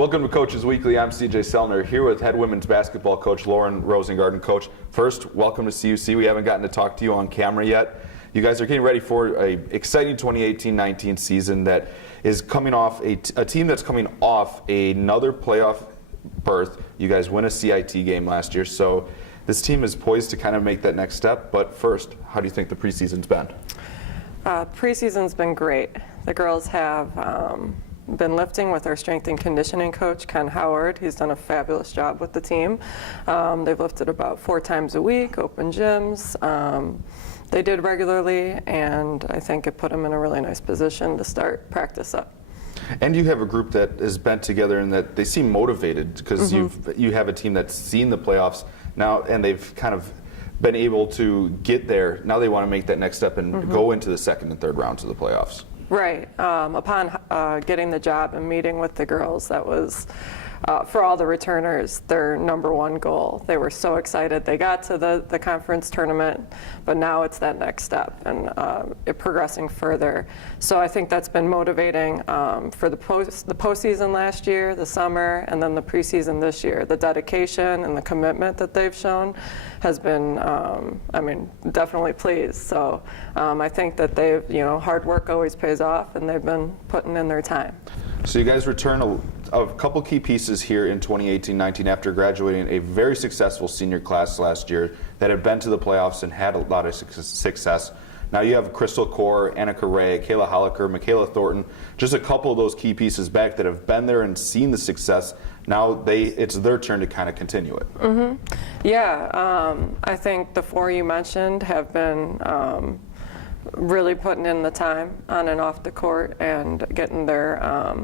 Welcome to Coaches Weekly. I'm CJ Selner here with head women's basketball coach Lauren Rosengarden. Coach, first, welcome to CUC. We haven't gotten to talk to you on camera yet. You guys are getting ready for an exciting 2018-19 season that is coming off a team that's coming off another playoff berth. You guys win a CIT game last year, so this team is poised to kind of make that next step. But first, how do you think the preseason's been? Preseason's been great. The girls have been lifting with our strength and conditioning coach, Ken Howard. He's done a fabulous job with the team. They've lifted about 4 times a week, open gyms. They did regularly, and I think it put them in a really nice position to start practice up. And you have a group that has been together and that they seem motivated because you have a team that's seen the playoffs now, and they've kind of been able to get there. Now they want to make that next step and go into the second and third rounds of the playoffs. Right. Upon getting the job and meeting with the girls, that was, for all the returners, their #1 goal. They were so excited. They got to the conference tournament, but now it's that next step and it progressing further. So I think that's been motivating for the postseason last year, the summer, and then the preseason this year. The dedication and the commitment that they've shown has been, definitely pleased. So I think that they've, hard work always pays off, and they've been putting in their time. So you guys return a couple key pieces here in 2018-19 after graduating a very successful senior class last year that had been to the playoffs and had a lot of success. Now you have Crystal Core, Annika Ray, Kayla Holliker, Michaela Thornton, just a couple of those key pieces back that have been there and seen the success. Now it's their turn to kind of continue it. Yeah, I think the 4 you mentioned have been really putting in the time on and off the court and getting their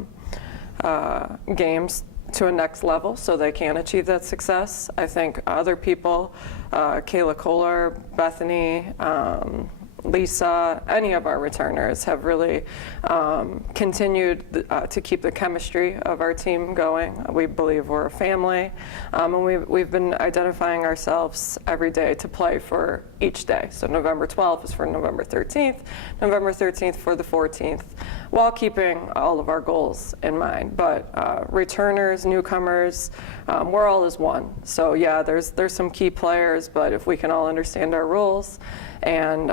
games to a next level so they can achieve that success. I think other people, Kayla Kohler, Bethany, Lisa, any of our returners have really continued to keep the chemistry of our team going. We believe we're a family, and we've been identifying ourselves every day to play for each day. So November 12th is for November 13th, November 13th for the 14th, while keeping all of our goals in mind. But returners, newcomers, we're all as one. So yeah, there's some key players, but if we can all understand our roles and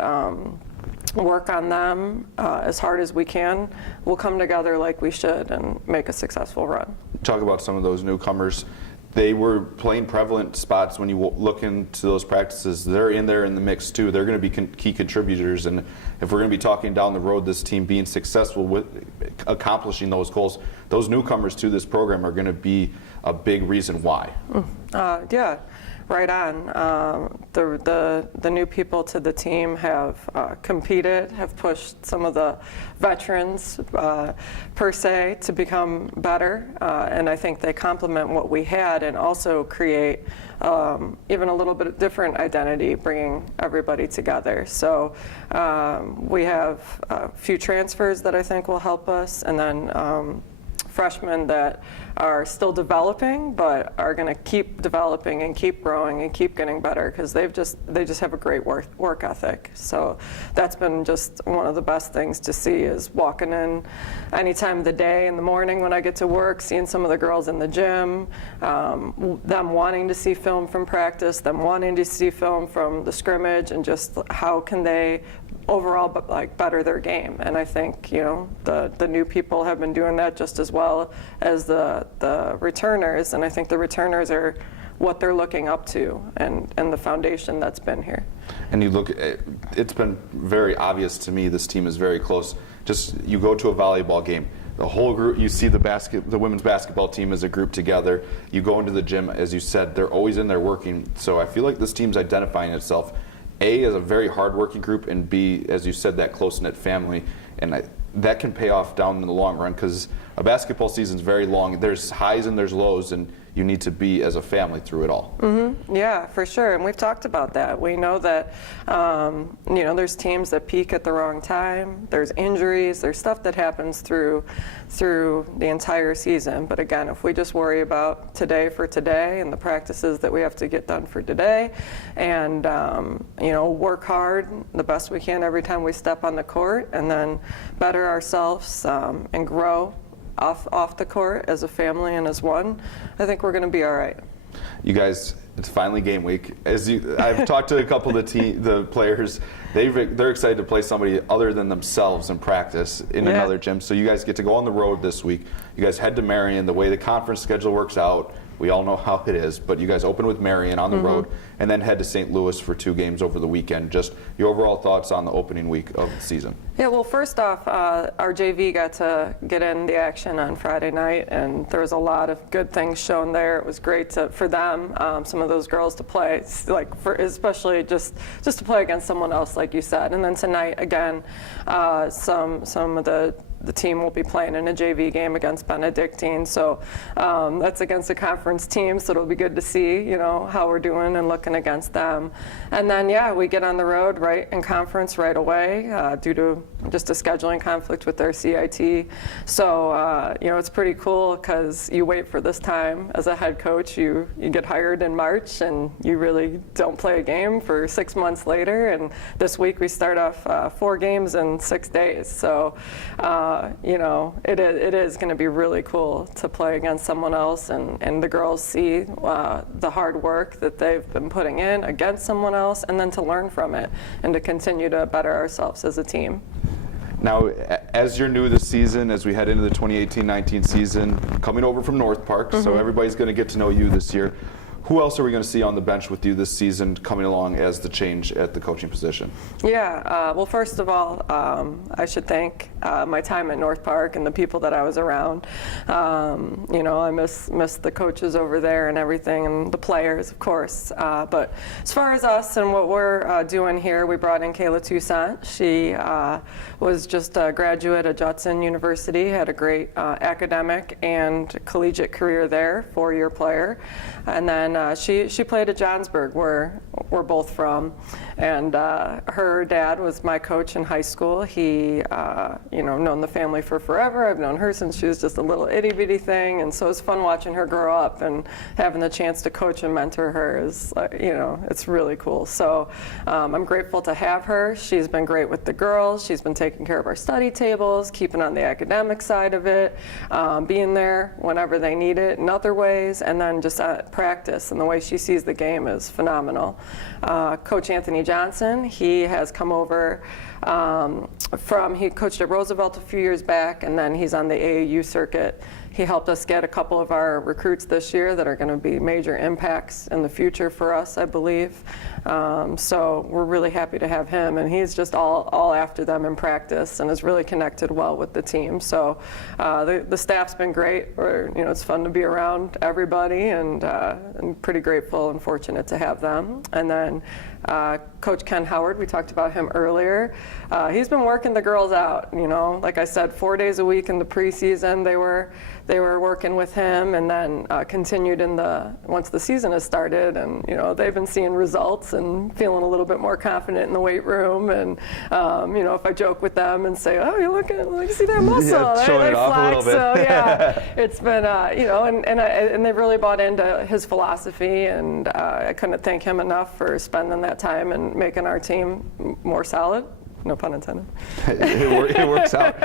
work on them as hard as we can, we'll come together like we should and make a successful run. Talk about some of those newcomers. They were playing prevalent spots when you look into those practices. They're in there in the mix too. They're going to be key contributors, and if we're going to be talking down the road, this team being successful with accomplishing those goals, those newcomers to this program are going to be a big reason why. Yeah. Right on. The new people to the team have competed, have pushed some of the veterans per se to become better, and I think they complement what we had and also create even a little bit of different identity, bringing everybody together. So we have a few transfers that I think will help us, and then freshmen that are still developing but are going to keep developing and keep growing and keep getting better because they just have a great work ethic. So that's been just one of the best things to see, is walking in any time of the day in the morning when I get to work, seeing some of the girls in the gym, them wanting to see film from practice, them wanting to see film from the scrimmage, and just how can they overall better their game. And I think the new people have been doing that just as well as the returners, and I think the returners are what they're looking up to and the foundation that's been here. And you look at, it's been very obvious to me this team is very close. Just you go to a volleyball game, the whole group, you see the women's basketball team as a group together. You go into the gym, as you said, they're always in there working. So I feel like this team's identifying itself, A, as a very hard-working group, and B, as you said, that close-knit family. And that can pay off down in the long run, because a basketball season is very long. There's highs and there's lows, and you need to be as a family through it all. Yeah, for sure. And we've talked about that. We know that there's teams that peak at the wrong time. There's injuries. There's stuff that happens through the entire season. But again, if we just worry about today for today and the practices that we have to get done for today, and work hard the best we can every time we step on the court, and then better ourselves and grow off the court as a family and as one, I think we're going to be all right. You guys, it's finally game week. I've talked to a couple of the players. They're excited to play somebody other than themselves in practice in another gym. So you guys get to go on the road this week. You guys head to Marion. The way the conference schedule works out, we all know how it is, but you guys open with Marion on the road and then head to St. Louis for 2 games over the weekend. Just your overall thoughts on the opening week of the season. Yeah, well, first off, our JV got to get in the action on Friday night, and there was a lot of good things shown there. It was great for them, some of those girls to play, especially just to play against someone else, like you said. And then tonight, again, some of the team will be playing in a JV game against Benedictine, so that's against a conference team, so it'll be good to see, how we're doing and looking against them. And then, we get on the road right in conference right away due to just a scheduling conflict with their CIT. So, it's pretty cool because you wait for this time as a head coach. You get hired in March, and you really don't play a game for 6 months later. And this week we start off 4 games in 6 days. So, it is going to be really cool to play against someone else, and the girls see the hard work that they've been putting in against someone else, and then to learn from it and to continue to better ourselves as a team. Now, as you're new this season, as we head into the 2018-19 season, coming over from North Park, so everybody's going to get to know you this year. Who else are we going to see on the bench with you this season coming along as the change at the coaching position? Yeah, well, first of all, I should thank my time at North Park and the people that I was around. I miss the coaches over there and everything, and the players, of course. But as far as us and what we're doing here, we brought in Kayla Toussaint. She was just a graduate at Judson University, had a great academic and collegiate career there, 4-year player. And then she played at Johnsburg, where we're both from, and her dad was my coach in high school. He, known the family for forever. I've known her since she was just a little itty bitty thing, and so it's fun watching her grow up and having the chance to coach and mentor her is, it's really cool. So I'm grateful to have her. She's been great with the girls. She's been taking care of our study tables, keeping on the academic side of it, being there whenever they need it in other ways, and then just practice. And the way she sees the game is phenomenal. Coach Anthony Johnson, he has come over he coached at Roosevelt a few years back, and then he's on the AAU circuit. He helped us get a couple of our recruits this year that are going to be major impacts in the future for us, I believe. So we're really happy to have him, and he's just all after them in practice and has really connected well with the team. So the staff's been great. It's fun to be around everybody, and I'm pretty grateful and fortunate to have them. And then Coach Ken Howard, we talked about him earlier. He's been working the girls out. Like I said, 4 days a week in the preseason they were working with him, and then continued once the season has started, and they've been seeing results and feeling a little bit more confident in the weight room. And if I joke with them and say, "Oh, you see that muscle?" Showing it off a little bit. So it's been and they've really bought into his philosophy, and I couldn't thank him enough for spending that time and making our team more solid. No pun intended. It works out.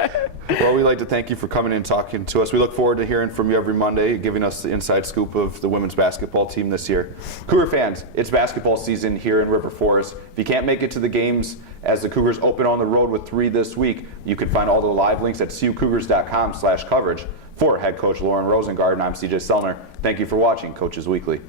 Well, we'd like to thank you for coming in and talking to us. We look forward to hearing from you every Monday, giving us the inside scoop of the women's basketball team this year. Cougar fans, it's basketball season here in River Forest. If you can't make it to the games as the Cougars open on the road with 3 this week, you can find all the live links at cucougars.com/coverage. For head coach Lauren Rosengarden, I'm CJ Sellner. Thank you for watching Coaches Weekly.